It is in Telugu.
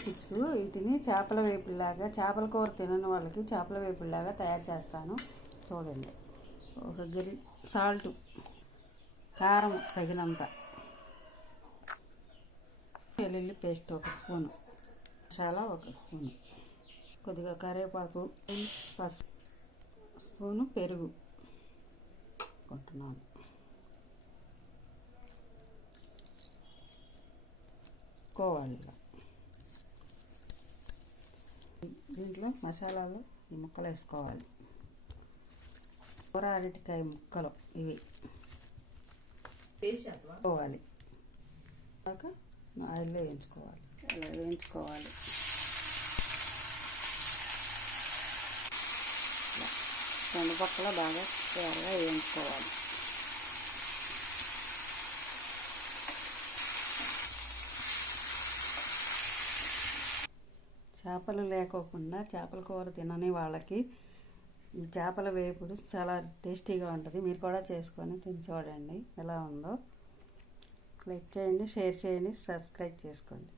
చిప్స్ వీటిని చేపల వేపుల్లాగా, చేపల కూర తినని వాళ్ళకి చేపల వేపుల్లాగా తయారు చేస్తాను. చూడండి. ఒక గిరి సాల్ట్, కారం తగినంత, వెల్లుల్లి పేస్ట్ 1 స్పూను, మసాలా 1 స్పూను, కొద్దిగా కరివేపాకు, పసుపు, స్పూను పెరుగు కొంటున్నాను. కోవాలి. దీంట్లో మసాలాలు ఈ ముక్కలు వేసుకోవాలి. కూర అరటికాయ ముక్కలు ఇవి వేసుకోవాలి. ఆయిల్లో వేయించుకోవాలి. అలా వేయించుకోవాలి. రెండు పక్కల బాగా త్వరగా వేయించుకోవాలి. చేపలు లేకోకుండా చేపల కూర తినని వాళ్ళకి ఈ చేపల వేపుడు చాలా టేస్టీగా ఉంటుంది. మీరు కూడా చేసుకొని తిని చూడండి ఎలా ఉందో. లైక్ చేయండి, షేర్ చేయండి, సబ్స్క్రైబ్ చేసుకోండి.